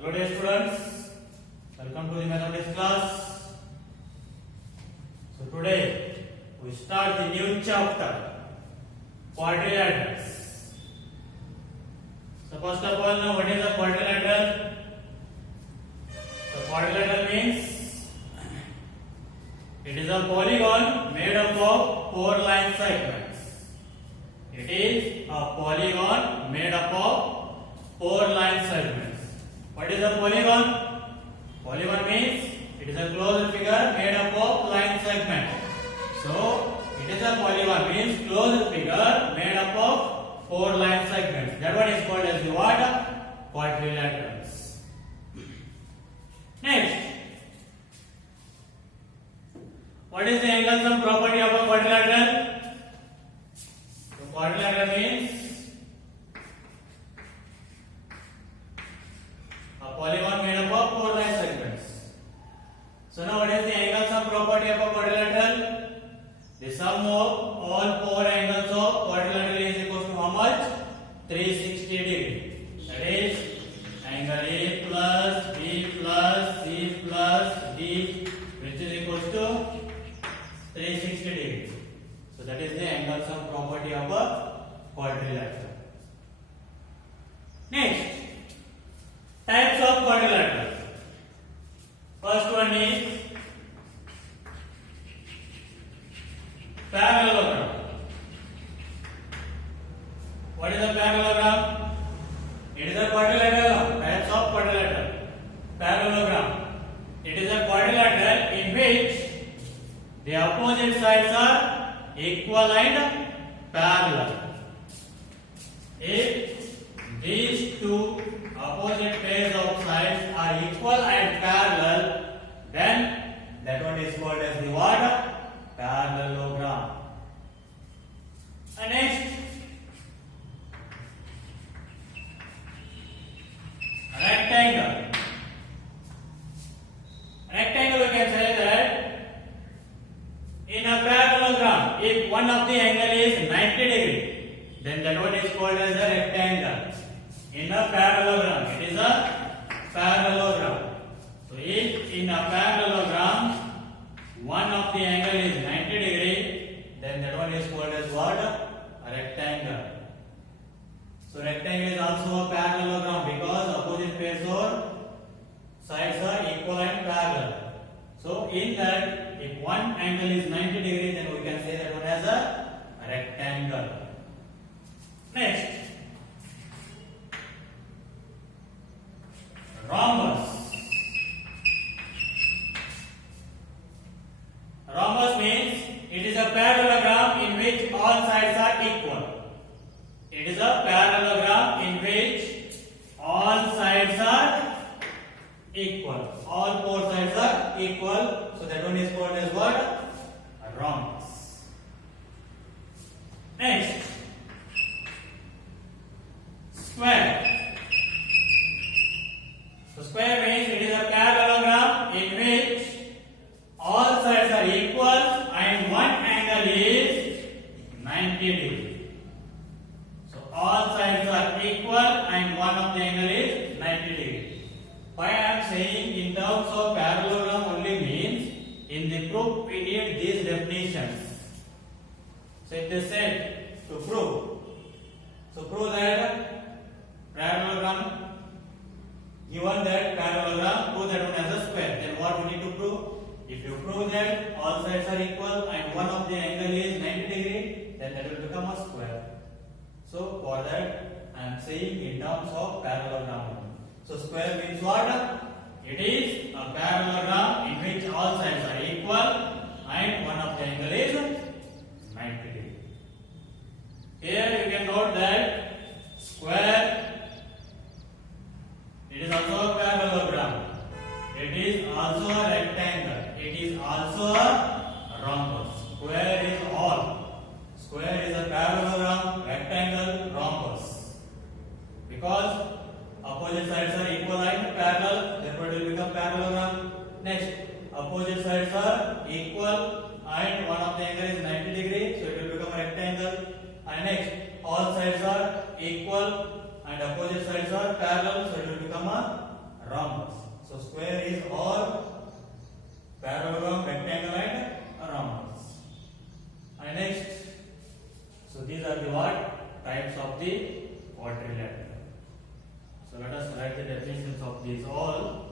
Hello dear students, welcome to the mathematics class. So today we start the new chapter, quadrilaterals. So first of all, now what is a quadrilateral? So quadrilateral means it is a polygon made up of 4 line segments. It is a polygon made up of 4 line segments. What is a polygon? Polygon means it is a closed figure made up of line segment. So it is a polygon means closed figure made up of 4 line segments. That one is called as the what? Quadrilaterals. Next, what is the angle sum property of a quadrilateral? So quadrilateral means a polygon made up of 4 line segments. So now what is the angle sum property of a quadrilateral? The sum of all 4 angles of quadrilateral is equal to how much? 360 degree. That is angle A plus B plus C plus D, which is equal to 360 degree. So that is the angle sum property of a quadrilateral. Next, types of quadrilateral. First one is parallelogram. What is a parallelogram? It is a quadrilateral. Types of quadrilateral. Parallelogram. It is a quadrilateral in which the opposite sides are equal and parallel. If these two opposite pairs of sides are equal and parallel, then that one is called as the what? Parallelogram. And next, rectangle. Rectangle, we can say that in a parallelogram, if one of the angle is 90 degree, then that one is called as a rectangle. In a parallelogram, it is a parallelogram. So if in a parallelogram one of the angle is 90 degree, then that one is called as what? A rectangle. So rectangle is also a parallelogram because opposite pairs or sides are equal and parallel. So in that, if one angle is 90 degree, then we can say that one as a rectangle. Next, rhombus. Rhombus means it is a parallelogram in which all sides are equal. It is a parallelogram in which all sides are equal. All 4 sides are equal. So that one is called as what? A rhombus. Next, square. So square means it is a parallelogram in which all sides are equal and one angle is 90 degree. So all sides are equal and one of the angle is 90 degree. Why I am saying in terms of parallelogram only means in the proof we need these definitions. So it is said to prove. So prove that parallelogram. Given that parallelogram, prove that one as a square. Then what we need to prove? If you prove that all sides are equal and one of the angle is 90 degree, then that will become a square. So for that, I am saying in terms of parallelogram. So square means what? It is a parallelogram in which all sides are equal and one of the angle is 90 degree. Here you can note that square, it is also a parallelogram. It is also a rectangle. It is also a rhombus. Square is all. Square is a parallelogram, rectangle, rhombus. Because opposite sides are equal and parallel, therefore it will become parallelogram. Next, opposite sides are equal and one of the angle is 90 degree, so it will become a rectangle. And next, all sides are equal and opposite sides are parallel, so it will become a rhombus. So square is all parallelogram, rectangle and rhombus. And next, so these are the what types of the quadrilateral. So let us write the definitions of these all.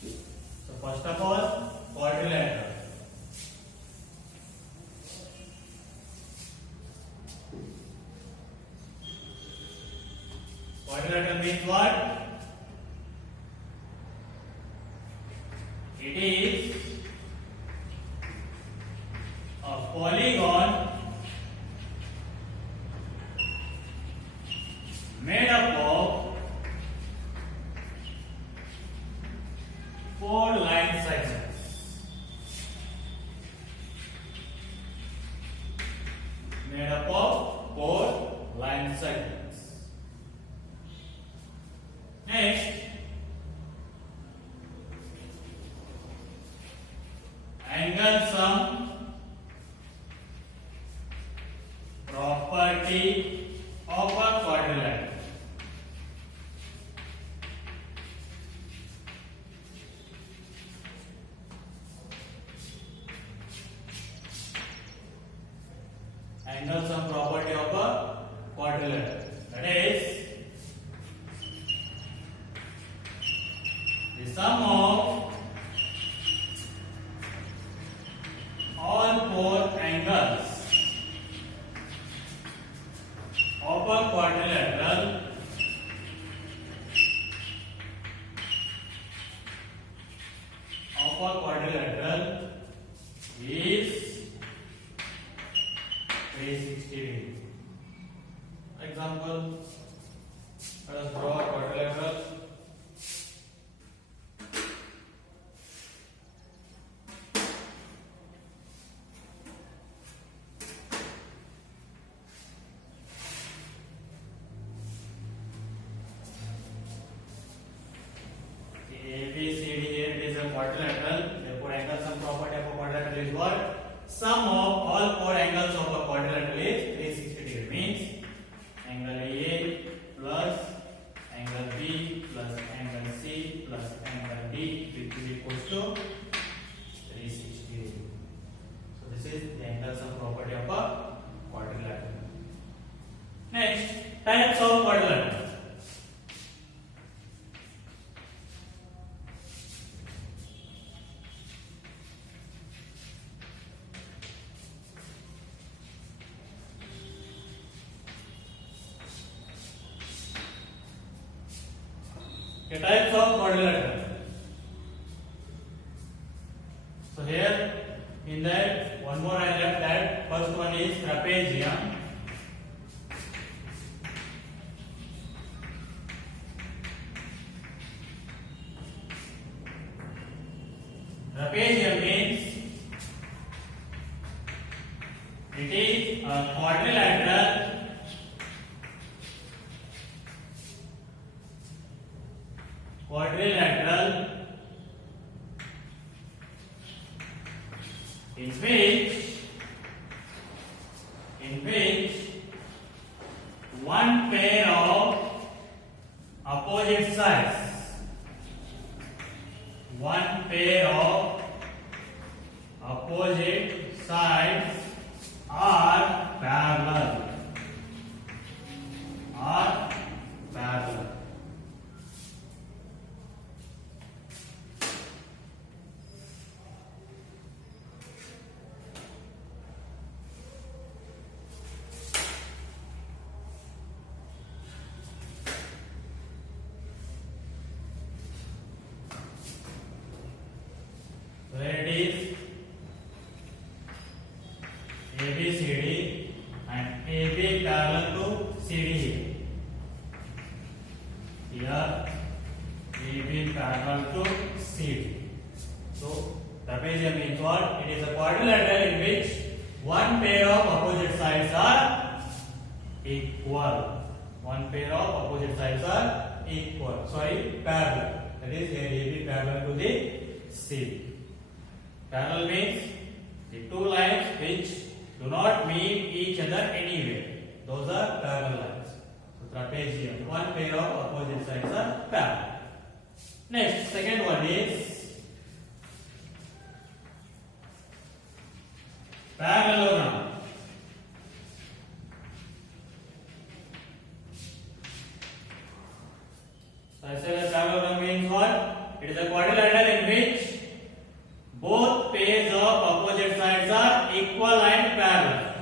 So first of all, quadrilateral. Quadrilateral means what? It is a polygon made up of 4 line segments. Made up of 4 line segments. Next, angle sum property of a quadrilateral. Angle sum property of a quadrilateral. That is, the sum of all 4 angles of a quadrilateral is 360 degree. Example, let us draw a quadrilateral. ABCD here is a quadrilateral. Therefore, angle sum property of a quadrilateral is what? Sum of all 4 angles of a quadrilateral is 360 degree. Means angle A plus angle B plus angle C plus angle D, which is equals to 360 degree. So this is the angle sum property of a quadrilateral. Next, types of quadrilateral. Types of quadrilateral. So here in that one more I left that. First one is trapezium. Trapezium means it is a quadrilateral in which one pair of opposite sides are parallel. Where it is ABCD and AB parallel to CD here. Here AB parallel to CD. So trapezium means what? It is a quadrilateral in which one pair of opposite sides are equal. Sorry, parallel. That is AB parallel to the CD. Parallel means the two lines which do not meet each other anywhere. Those are parallel lines. So trapezium, one pair of opposite sides are parallel. Next, second one is parallelogram. So I said a parallelogram means what? It is a quadrilateral in which both pairs of opposite sides are equal and parallel.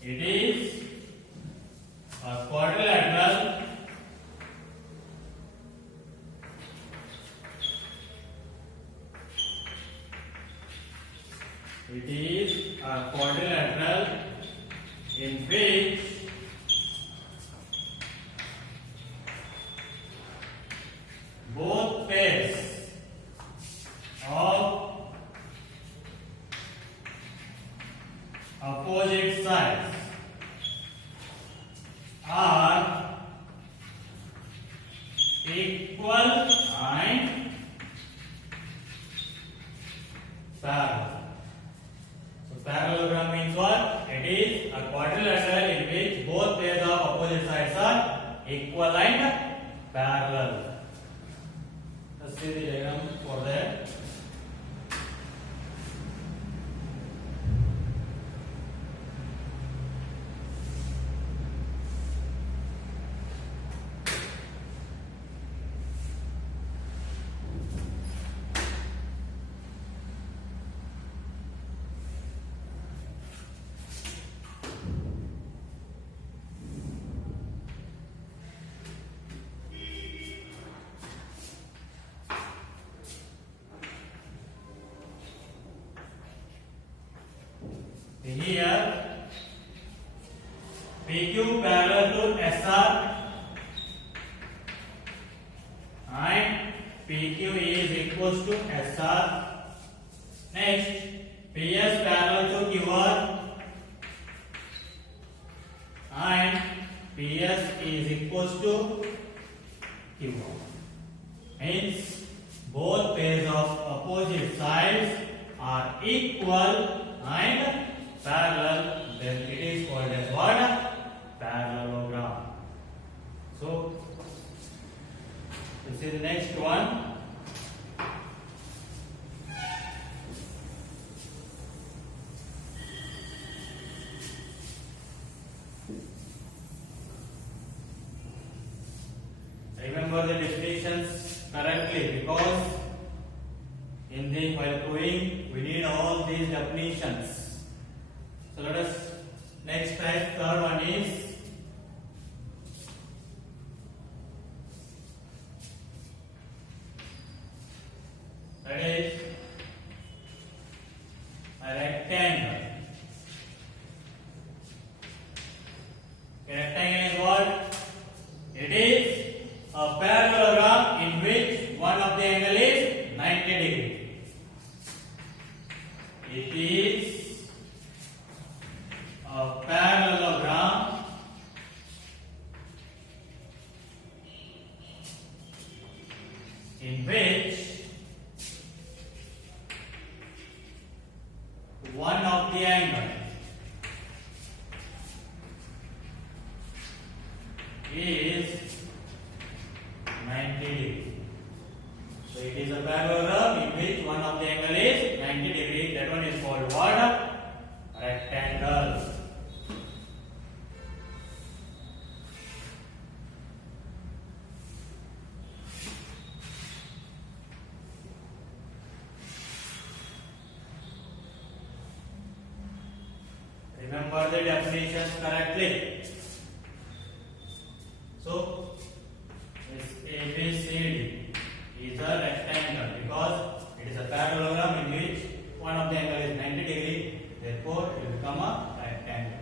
It is a quadrilateral in which both pairs of opposite sides are equal and parallel. So parallelogram means what? It is a quadrilateral in which both pairs of opposite sides are equal and parallel. Let's see the diagram for that. Here PQ parallel to SR and PQ is equals to SR. Next, PS parallel to QR and PS is equals to QR. Hence, both pairs of opposite sides are equal and parallel, then it is called as what? Parallelogram. So, this is the next one. Remember the definitions correctly, because in the while proving we need all these definitions. So let us next type, third one is that is a rectangle. A rectangle is what? It is a parallelogram in which one of the angle is 90 degree. It is a parallelogram in which one of the angle is 90 degree. So it is a parallelogram in which one of the angle is 90 degree. That one is called what? Rectangle. Remember the definitions correctly. So, this ABCD is a rectangle because it is a parallelogram in which one of the angle is 90 degree. Therefore, it will become a rectangle.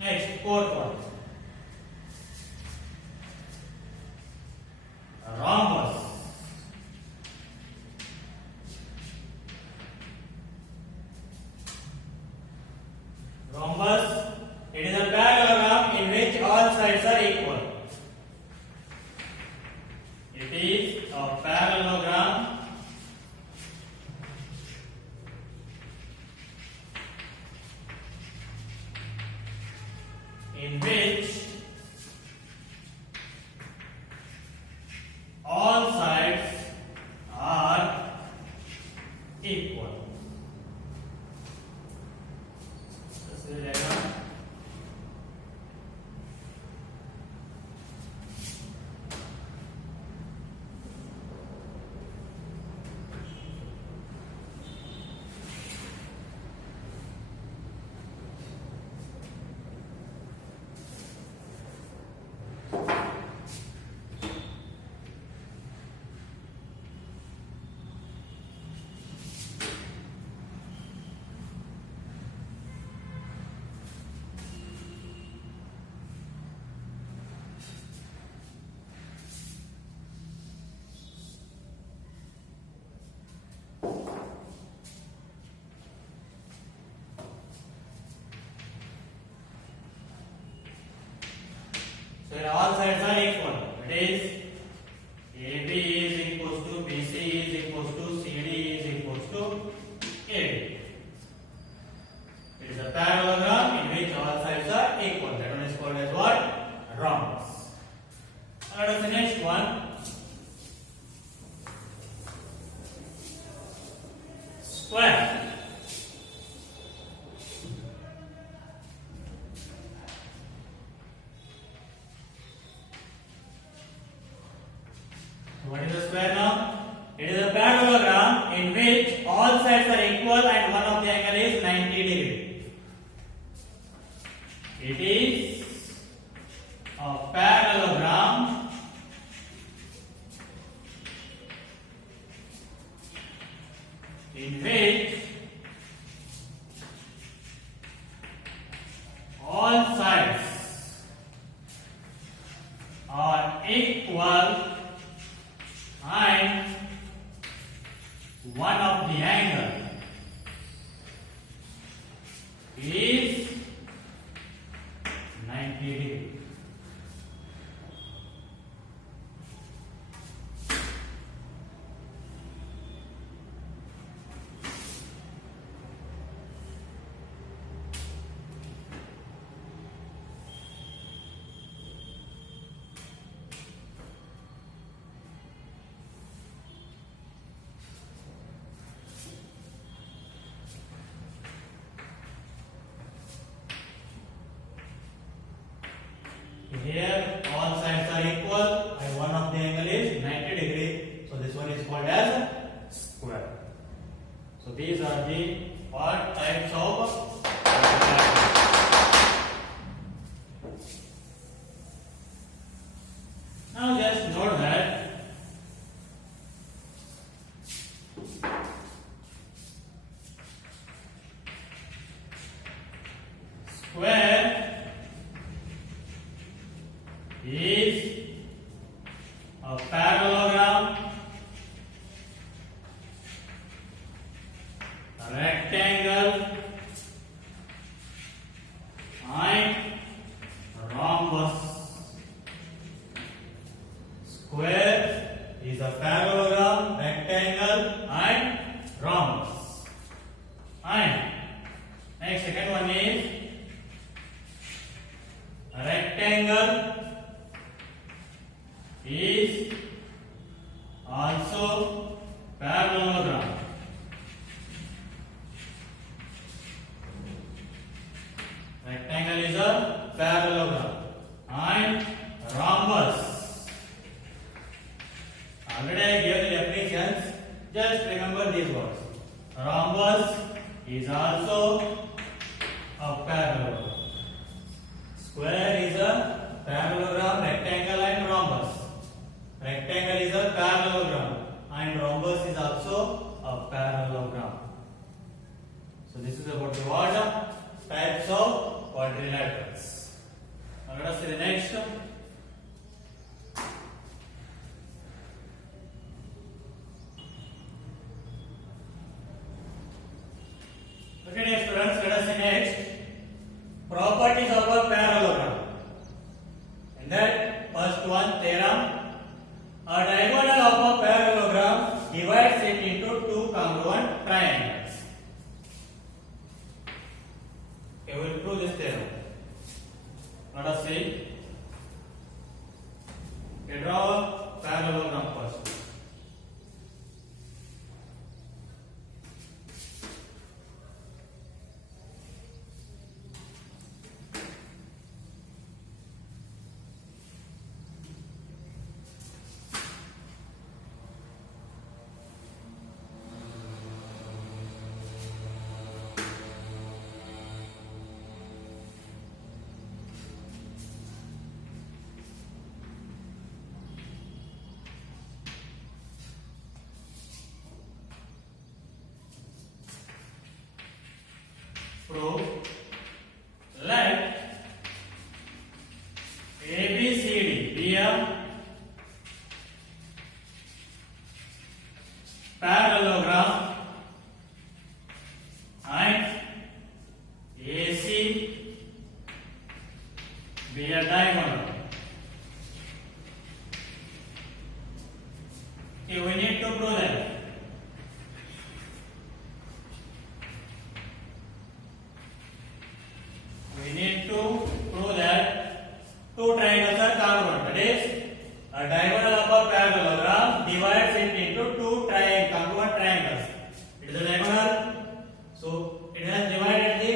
Next, fourth one. A rhombus. Rhombus, it is a parallelogram in which all sides are equal. It is a parallelogram in which So here all sides are equal. It is AB is equals to BC is equals to CD is equals to AD. It is a parallelogram in which all sides are equal. That one is called as what? Rhombus. Let us the next one. Square. What is a square now? It is a parallelogram in which all sides are equal and one of the angle is 90 degree. It is a parallelogram in which all sides are equal and one of the angle is 90 degree. Here all sides are equal and one of the angle is 90 degree. So this one is called as square. So these are the what types of now just note that square is a parallelogram, a rectangle, and rhombus. Square is a parallelogram, rectangle, and rhombus. And next, second one is a rectangle is also parallelogram. Rectangle is a parallelogram and rhombus. Already I gave the definitions. Just remember these words. Rhombus is also a parallelogram. Square is a parallelogram, rectangle, and rhombus. Rectangle is a parallelogram and rhombus is also a parallelogram. So this is about the what types of quadrilaterals. Now let us see the next. Okay, dear students, let us see next properties of a parallelogram. In that first one theorem. A diagonal of a parallelogram divides it into two congruent triangles. Okay, we will prove this theorem. Let us see. Okay, draw a parallelogram first. Prove let ABCD be a parallelogram and AC be a diagonal. Okay, we need to prove that. We need to prove that two triangles are congruent. That is, a diagonal of a parallelogram divides it into two congruent triangles. It is a diagonal, so it has divided the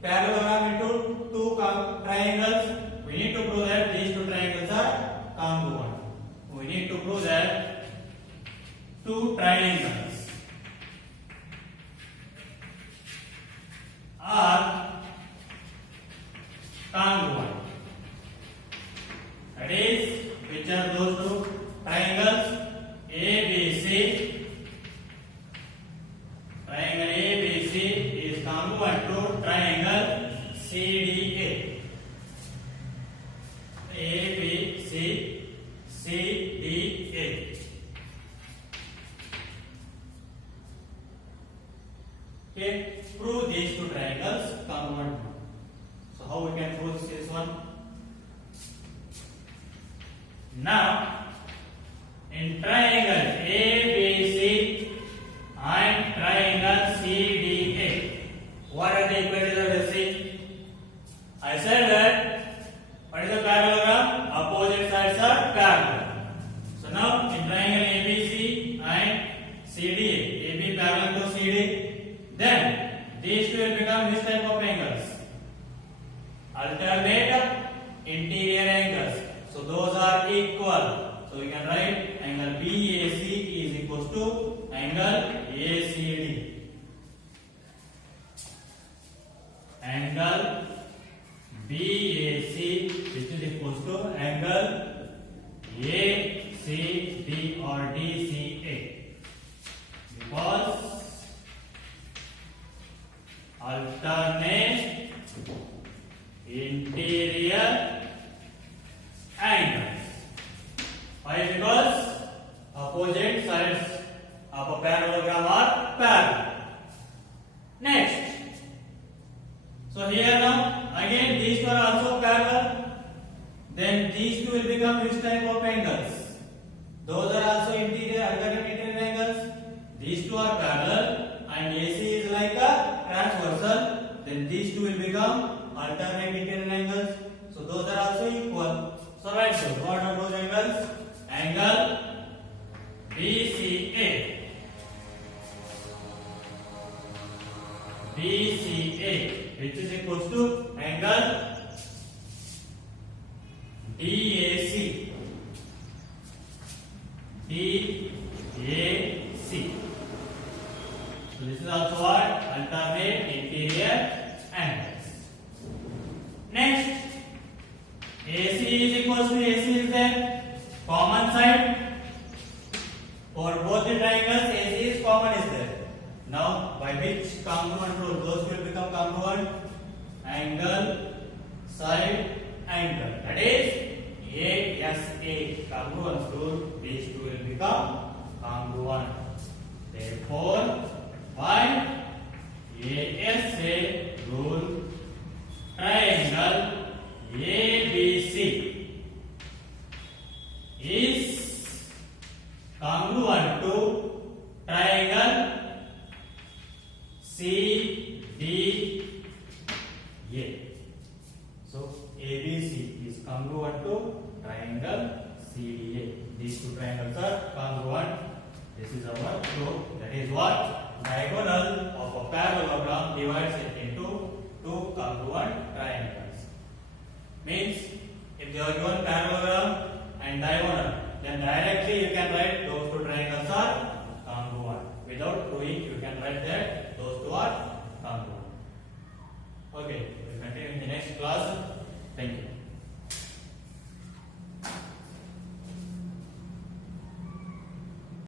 parallelogram into two triangles. We need to prove that these two triangles are congruent. We need to prove that two triangles are congruent. That is, which are those two triangles? ABC. Triangle ABC is congruent to triangle CDA. ABC, CDA. Okay, prove these two triangles congruent. So how we can prove this one? Now, in triangle ABC and triangle CDA, what are the equations of the C? I said that what is the parallelogram? Opposite sides are parallel. So now in triangle ABC and CDA, AB parallel to CD, then these two will become this type of angles, alternate interior angles. So those are equal. So we can write angle BAC is equals to angle ACD. Angle BAC which is equals to angle ACD or DCA, because alternate interior angles. Why? Because opposite sides of a parallelogram are parallel. Next, so here now again these two are also parallel. Then these two will become which type of angles? Those are also interior, alternate interior angles. These two are parallel and AC is like a transversal. Then these two will become alternate interior angles. So those are also equal. So right, so what are those angles? Angle BCA, BCA, which is equals to angle DAC, DAC. So this is also what? Alternate interior angles. Next, AC is equals to AC is there. Common side for both the triangles, AC is common is there. Now, by which congruent rule those will become congruent? Angle, side, angle. That is ASA congruence rule. These two will become congruent. Therefore, by ASA rule, triangle ABC is congruent to triangle CDA. So ABC is congruent to triangle CDA. These two triangles are congruent. This is our proof. That is what? Diagonal of a parallelogram divides it into two congruent triangles. Means if they are given parallelogram,